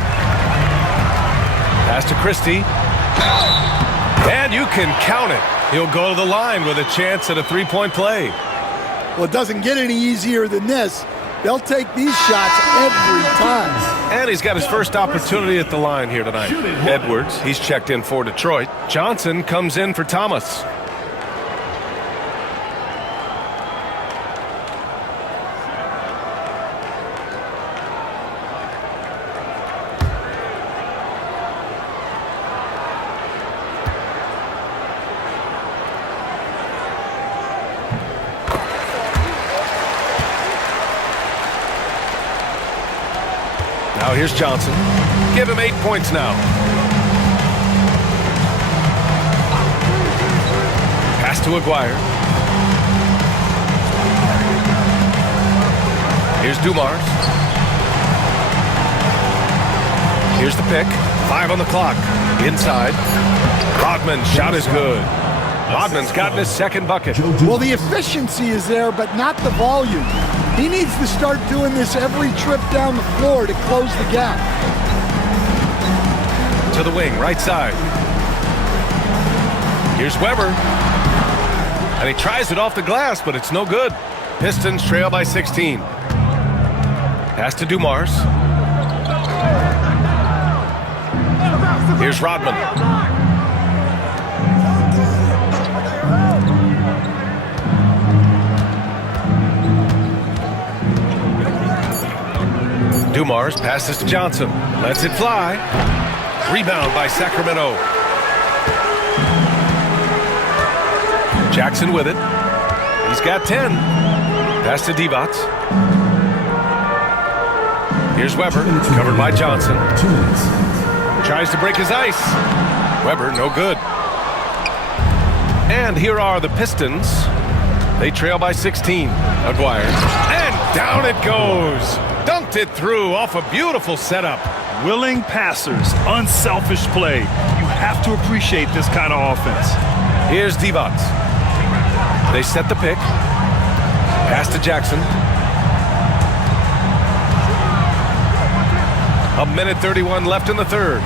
Pass to Christie. And you can count it. He'll go to the line with a chance at a 3-point play. Well, it doesn't get any easier than this. They'll take these shots every time. And he's got his first opportunity at the line here tonight. Edwards, he's checked in for Detroit. Johnson comes in for Thomas. Now here's Johnson. Give him 8 points now. Pass to Aguirre. Here's Dumars. Here's the pick. 5 on the clock. Inside. Rodman's shot is good. Rodman's gotten his 2nd bucket. Well, the efficiency is there, but not the volume. He needs to start doing this every trip down the floor to close the gap. To the wing, right side. Here's Weber. And he tries it off the glass, but it's no good. Pistons trail by 16. Pass to Dumars. Here's Rodman. Dumars passes to Johnson. Lets it fly. Rebound by Sacramento. Jackson with it. He's got 10. Pass to Divac. Here's Weber, covered by Johnson. Tries to break his ice. Weber, no good. And here are the Pistons. They trail by 16. Aguirre. And down it goes. Dunked it through off a beautiful setup. Willing passers, unselfish play. You have to appreciate this kind of offense. Here's Divac. They set the pick. Pass to Jackson. A minute 31 left in the third.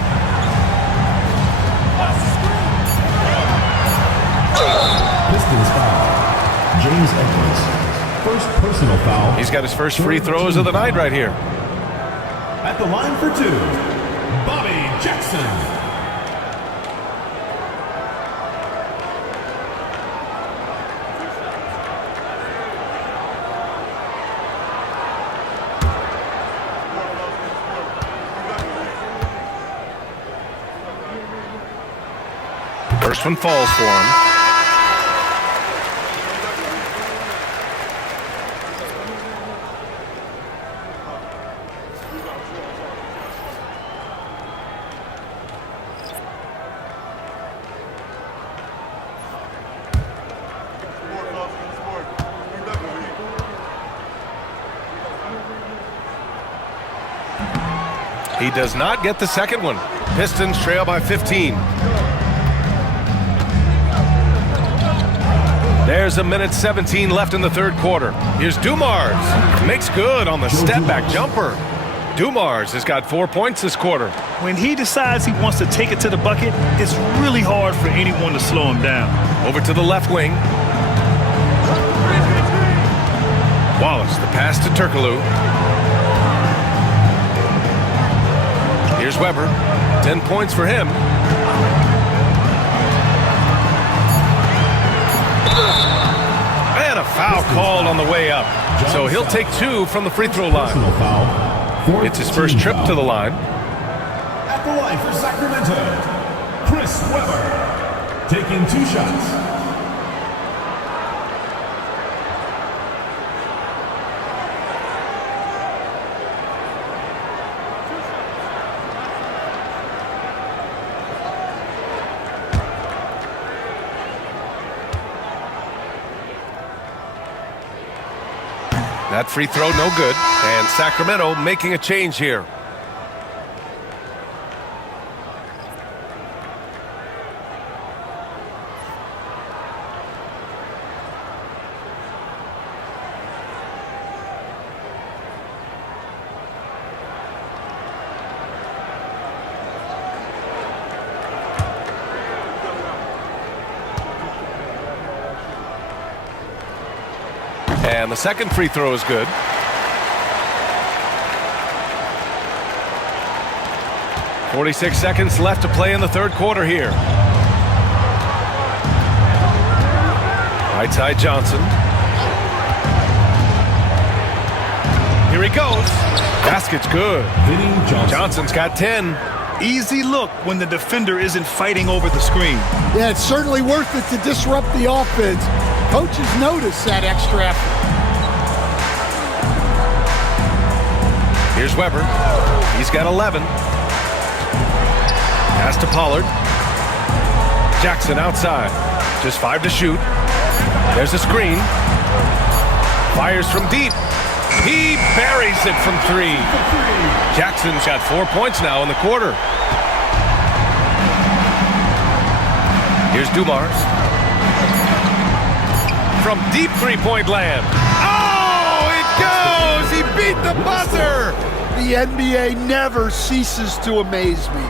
Pistons foul. James Edwards. First personal foul. He's got his first free throws of the night right here. At the line for two, Bobby Jackson. First one falls for him. He does not get the second one. Pistons trail by 15. There's a minute 17 left in the third quarter. Here's Dumars. Makes good on the step-back jumper. Dumars has got 4 points this quarter. When he decides he wants to take it to the bucket, it's really hard for anyone to slow him down. Over to the left wing. Wallace, the pass to Turkoglu. Here's Weber. 10 points for him. And a foul called on the way up. So he'll take 2 from the free throw line. It's his first trip to the line. At the line for Sacramento, Chris Weber, taking 2 shots. That free throw no good, and Sacramento making a change here. And the second free throw is good. .46 seconds left to play in the third quarter here. Right side Johnson. Here he goes. Basket's good. Johnson's got 10. Easy look when the defender isn't fighting over the screen. Yeah, it's certainly worth it to disrupt the offense. Coaches notice that extra effort. Here's Weber. He's got 11. Pass to Pollard. Jackson outside. Just 5 to shoot. There's a screen. Fires from deep. He buries it from 3. Jackson's got 4 points now in the quarter. Here's Dumars. From deep three-point land. Oh, it goes! He beat the buzzer! The NBA never ceases to amaze me.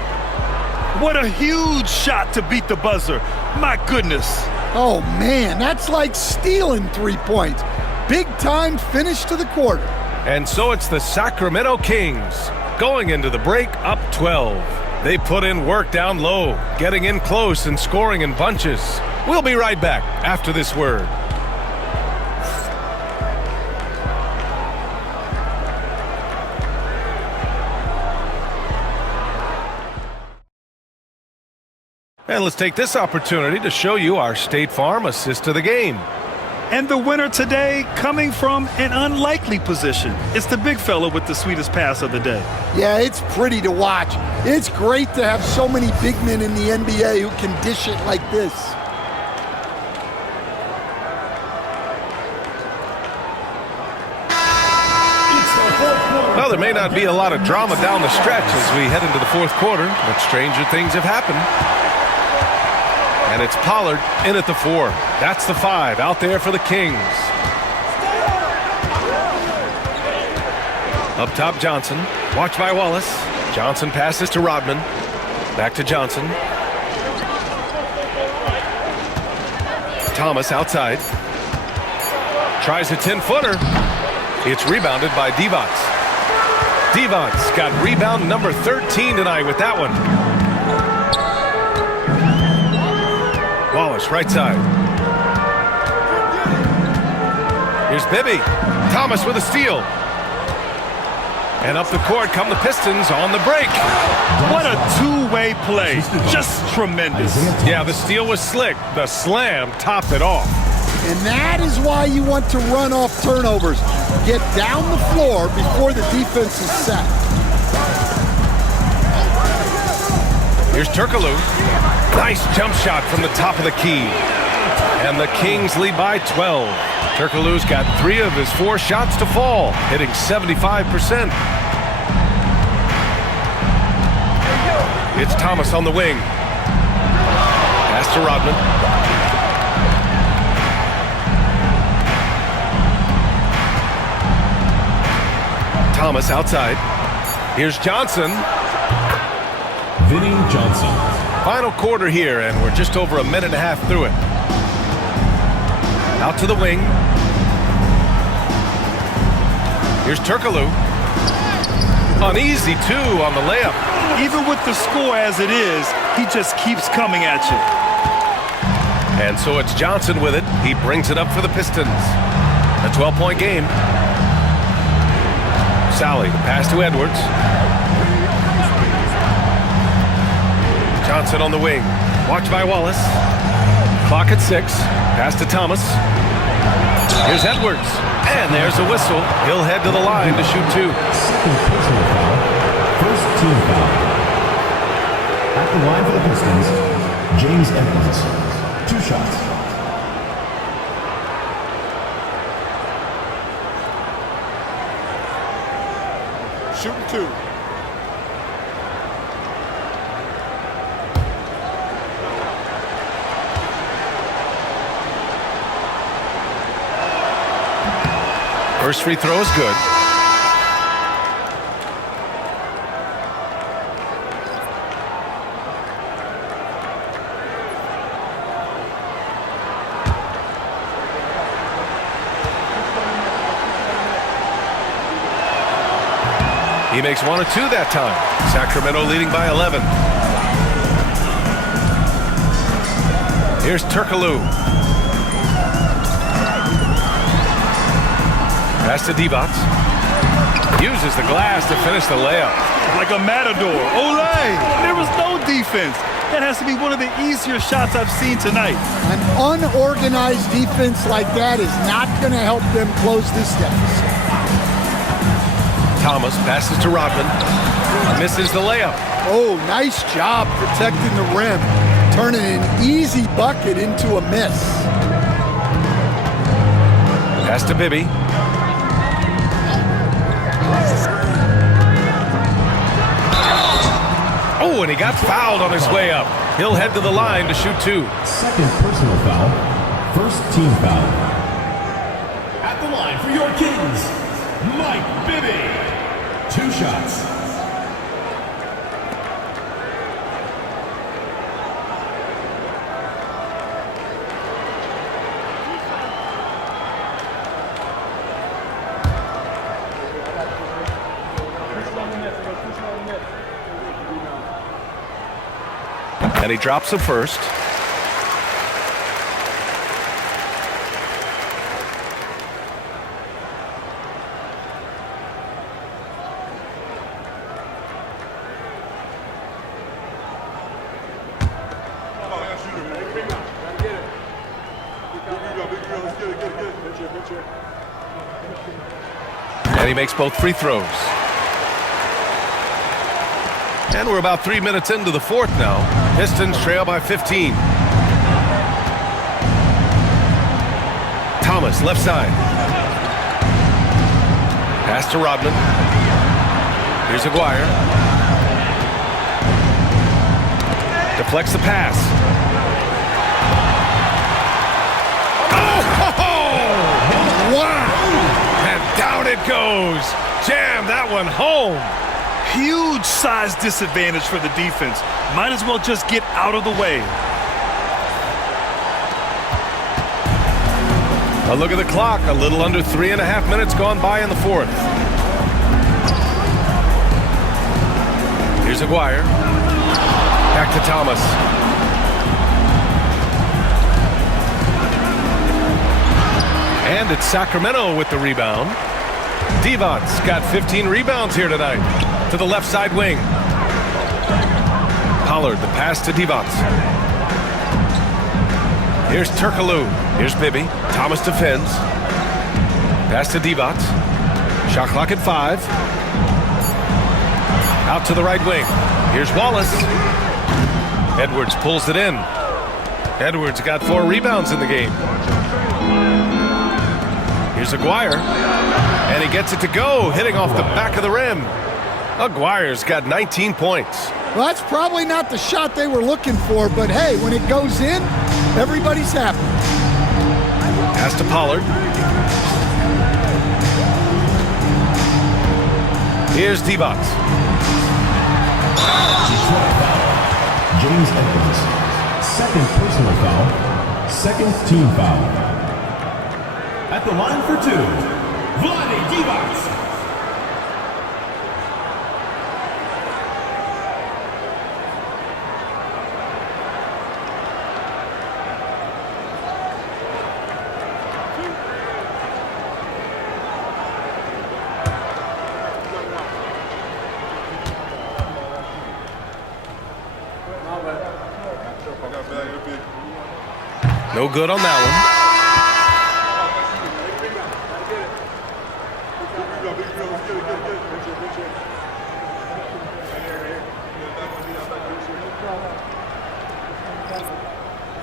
What a huge shot to beat the buzzer. My goodness. Oh, man, that's like stealing 3 points. Big time finish to the quarter. And so it's the Sacramento Kings going into the break up 12. They put in work down low, getting in close and scoring in bunches. We'll be right back after this word. And let's take this opportunity to show you our State Farm assist to the game. And the winner today coming from an unlikely position. It's the big fella with the sweetest pass of the day. Yeah, it's pretty to watch. It's great to have so many big men in the NBA who can dish it like this. Well, there may not be a lot of drama down the stretch as we head into the fourth quarter, but stranger things have happened. And it's Pollard in at the 4. That's the 5 out there for the Kings. Up top, Johnson. Watched by Wallace. Johnson passes to Rodman. Back to Johnson. Thomas outside. Tries a 10-footer. It's rebounded by Divac. Divac got rebound number 13 tonight with that one. Wallace, right side. Here's Bibby. Thomas with a steal. And up the court come the Pistons on the break. What a two-way play. Just tremendous. Yeah, the steal was slick. The slam topped it off. And that is why you want to run off turnovers. Get down the floor before the defense is set. Here's Turkoglu. Nice jump shot from the top of the key. And the Kings lead by 12. Turkoglu's got 3 of his 4 shots to fall, hitting 75%. It's Thomas on the wing. Pass to Rodman. Thomas outside. Here's Johnson. Vinny Johnson. Final quarter here, and we're just over a minute and a half through it. Out to the wing. Here's Turkoglu. An easy 2 on the layup. Even with the score as it is, he just keeps coming at you. And so it's Johnson with it. He brings it up for the Pistons. A 12-point game. Sally, the pass to Edwards. Johnson on the wing. Watched by Wallace. Clock at 6. Pass to Thomas. Here's Edwards. And there's a whistle. He'll head to the line to shoot 2. Second personal foul. First team foul. At the line for the Pistons, James Edwards. 2 shots. Shooting 2. First free throw is good. He makes 1 or 2 that time. Sacramento leading by 11. Here's Turkoglu. Pass to Divac. Uses the glass to finish the layup. Like a matador. Olay! There was no defense. That has to be one of the easier shots I've seen tonight. An unorganized defense like that is not going to help them close this deficit. Thomas passes to Rodman. Misses the layup. Oh, nice job protecting the rim. Turning an easy bucket into a miss. Pass to Bibby. Oh, and he got fouled on his way up. He'll head to the line to shoot 2. Second personal foul. First team foul. At the line for your Kings, Mike Bibby. 2 shots. And he drops the first. And he makes both free throws. And we're about 3 minutes into the fourth now. Pistons trail by 15. Thomas, left side. Pass to Rodman. Here's Aguirre. Deflects the pass. Oh! Wow! And down it goes. Jam that one home. Huge size disadvantage for the defense. Might as well just get out of the way. A look at the clock. A little under 3.5 minutes gone by in the fourth. Here's Aguirre. Back to Thomas. And it's Sacramento with the rebound. Devon's got 15 rebounds here tonight. To the left side wing. Pollard, the pass to Devons. Here's Turkoglu. Here's Bibby. Thomas defends. Pass to Devons. Shot clock at 5. Out to the right wing. Here's Wallace. Edwards pulls it in. Edwards got 4 rebounds in the game. Here's Aguirre. And he gets it to go, hitting off the back of the rim. Aguirre's got 19 points. Well, that's probably not the shot they were looking for, but hey, when it goes in, everybody's happy. Pass to Pollard. Here's Devons. James Edwards. Second personal foul. Second team foul. At the line for 2, Vlade Divac. No good on that one.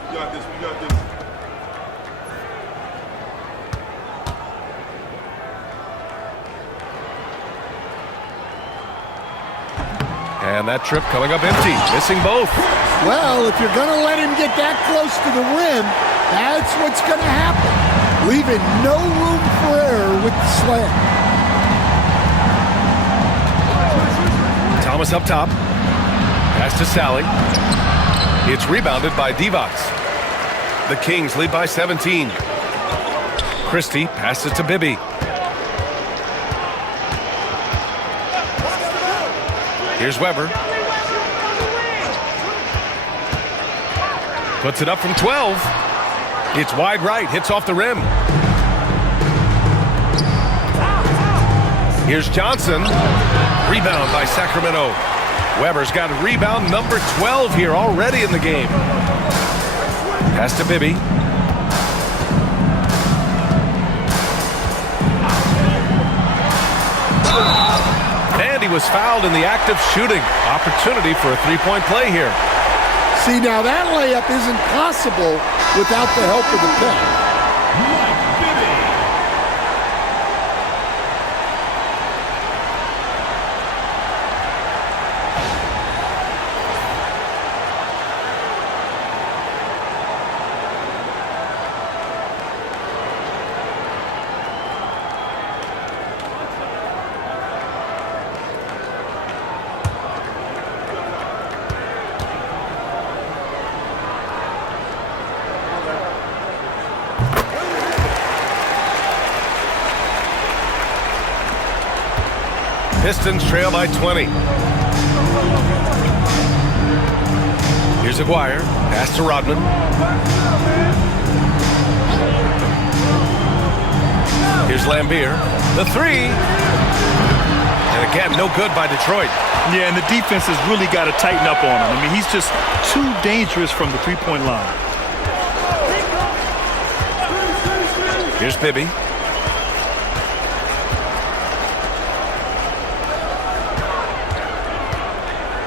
We got this. And that trip coming up empty, missing both. Well, if you're going to let him get that close to the rim, that's what's going to happen. Leaving no room for error with the slam. Thomas up top. Pass to Sally. It's rebounded by Divac. The Kings lead by 17. Christie passes to Bibby. Here's Weber. Puts it up from 12. It's wide right, hits off the rim. Here's Johnson. Rebound by Sacramento. Weber's got rebound number 12 here already in the game. Pass to Bibby. And he was fouled in the act of shooting. Opportunity for a three-point play here. See, now that layup isn't possible without the help of the pick. Pistons trail by 20. Here's Aguirre. Pass to Rodman. Here's Lambier. The three. And again, no good by Detroit. Yeah, and the defense has really got to tighten up on him. I mean, he's just too dangerous from the three-point line. Here's Bibby.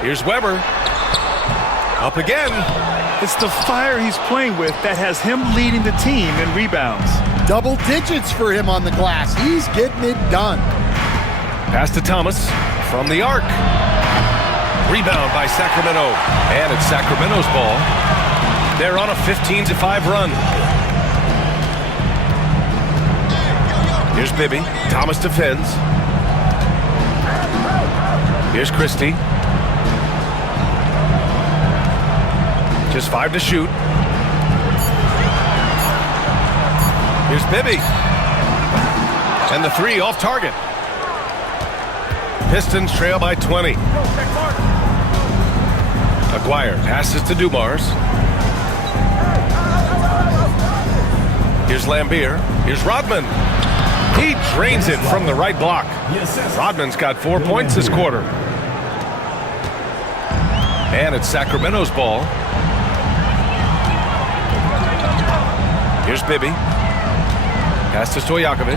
Here's Weber. Up again. It's the fire he's playing with that has him leading the team in rebounds. Double digits for him on the glass. He's getting it done. Pass to Thomas from the arc. Rebound by Sacramento. And it's Sacramento's ball. They're on a 15-5 run. Here's Bibby. Thomas defends. Here's Christie. Just 5 to shoot. Here's Bibby. And the three off target. Pistons trail by 20. Aguirre passes to Dumars. Here's Lambier. Here's Rodman. He drains it from the right block. Rodman's got 4 points this quarter. And it's Sacramento's ball. Here's Bibby. Pass to Stojakovic.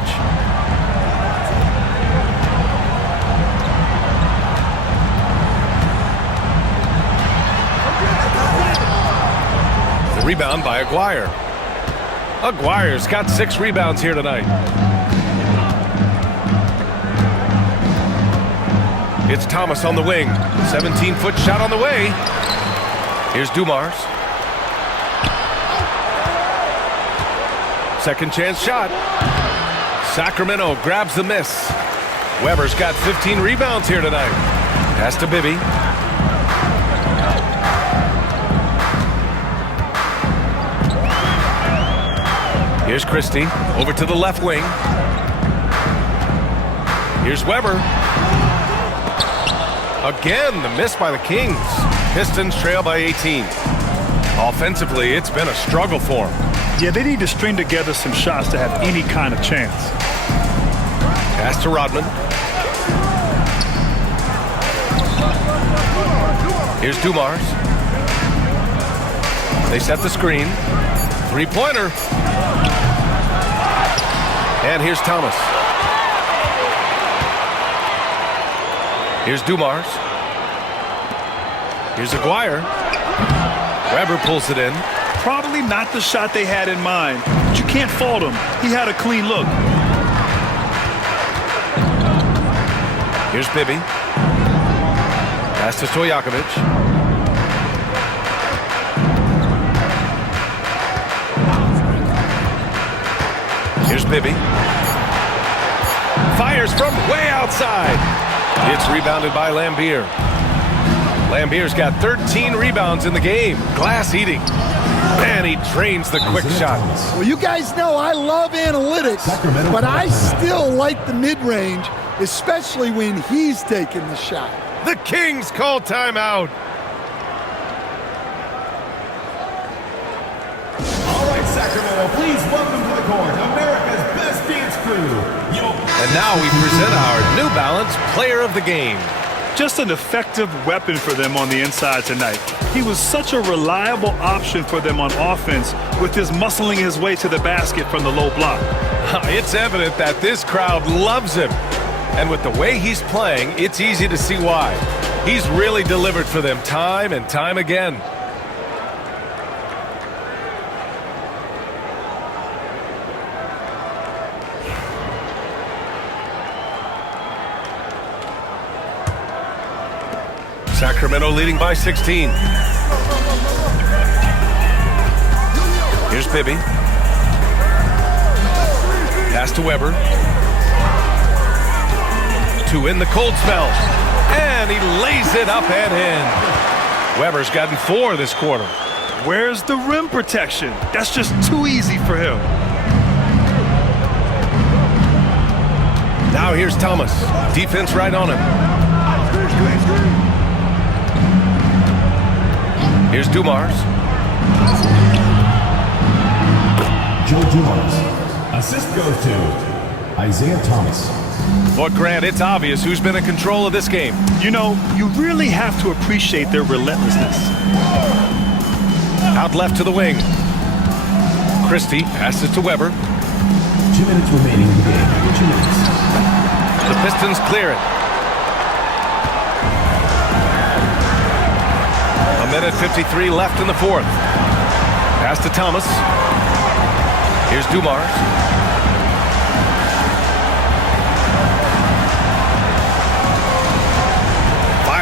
The rebound by Aguirre. Aguirre's got 6 rebounds here tonight. It's Thomas on the wing. 17-foot shot on the way. Here's Dumars. Second chance shot. Sacramento grabs the miss. Weber's got 15 rebounds here tonight. Pass to Bibby. Here's Christie. Over to the left wing. Here's Weber. Again, the miss by the Kings. Pistons trail by 18. Offensively, it's been a struggle for them. Yeah, they need to string together some shots to have any kind of chance. Pass to Rodman. Here's Dumars. They set the screen. Three-pointer. And here's Thomas. Here's Dumars. Here's Aguirre. Weber pulls it in. Probably not the shot they had in mind, but you can't fault him. He had a clean look. Here's Bibby. Pass to Stojakovic. Here's Bibby. Fires from way outside. It's rebounded by Lambier. Lambier's got 13 rebounds in the game. Glass eating. And he drains the quick shot. Well, you guys know I love analytics, but I still like the mid-range, especially when he's taking the shot. The Kings call timeout. All right, Sacramento, please welcome to the court America's best dance crew. And now we present our New Balance Player of the Game. Just an effective weapon for them on the inside tonight. He was such a reliable option for them on offense with his muscling his way to the basket from the low block. It's evident that this crowd loves him. And with the way he's playing, it's easy to see why. He's really delivered for them time and time again. Sacramento leading by 16. Here's Bibby. Pass to Weber. To in the cold spell. And he lays it up and in. Weber's gotten 4 this quarter. Where's the rim protection? That's just too easy for him. Now here's Thomas. Defense right on him. Here's Dumars. Joe Dumars. Assist goes to Isaiah Thomas. But Grant, it's obvious who's been in control of this game. You know, you really have to appreciate their relentlessness. Out left to the wing. Christie passes to Weber. 2 minutes remaining in the game. 2 minutes. The Pistons clear it. 1:53 left in the fourth. Pass to Thomas. Here's Dumars.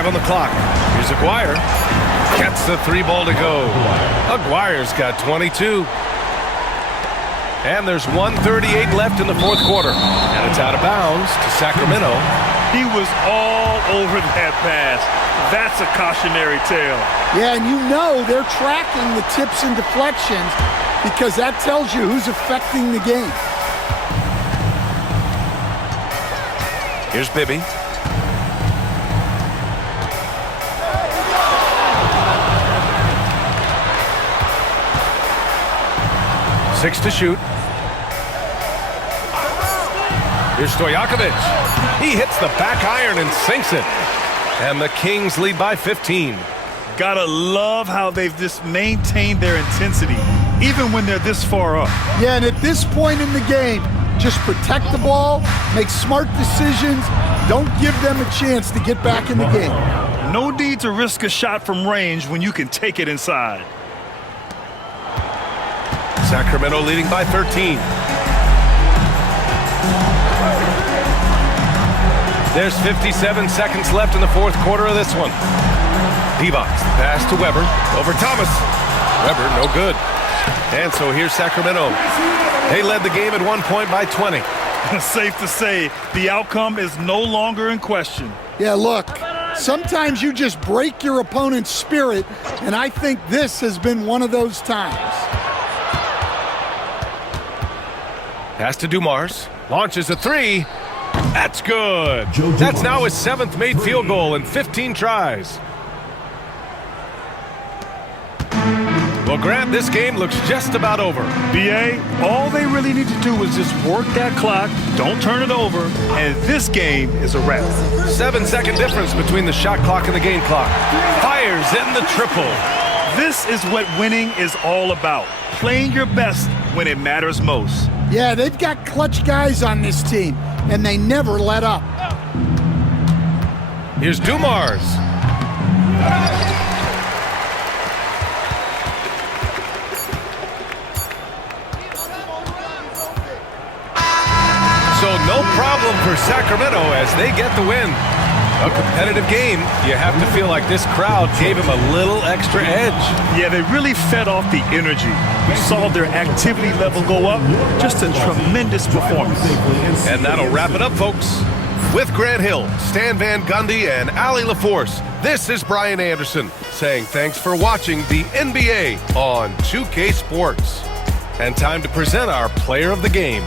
On the clock. Here's Aguirre. Gets the 3 ball to go. Aguirre's got 22. And there's 1:38 left in the fourth quarter. And it's out of bounds to Sacramento. He was all over that pass. That's a cautionary tale. Yeah, and you know they're tracking the tips and deflections because that tells you who's affecting the game. Here's Bibby. Six to shoot. Here's Stojakovic. He hits the back iron and sinks it. And the Kings lead by 15. Gotta love how they've just maintained their intensity, even when they're this far up. Yeah, and at this point in the game, just protect the ball, make smart decisions, don't give them a chance to get back in the game. No need to risk a shot from range when you can take it inside. Sacramento leading by 13. There's 57 seconds left in the fourth quarter of this one. Divac, pass to Weber, over Thomas. Weber, no good. And so here's Sacramento. They led the game at 1 point by 20. Safe to say, the outcome is no longer in question. Yeah, look, sometimes you just break your opponent's spirit, and I think this has been one of those times. Pass to Dumars. Launches a 3. That's good. That's now his 7th made field goal in 15 tries. Well, Grant, this game looks just about over. BA, all they really need to do is just work that clock, don't turn it over, and this game is a wrap. 7-second difference between the shot clock and the game clock. Fires in the triple. This is what winning is all about. Playing your best when it matters most. Yeah, they've got clutch guys on this team, and they never let up. Here's Dumars. So no problem for Sacramento as they get the win. A competitive game. You have to feel like this crowd gave him a little extra edge. Yeah, they really fed off the energy. We saw their activity level go up. Just a tremendous performance. And that'll wrap it up, folks. With Grant Hill, Stan Van Gundy, and Ali LaForce, this is Brian Anderson saying thanks for watching the NBA on 2K Sports. And time to present our player of the game.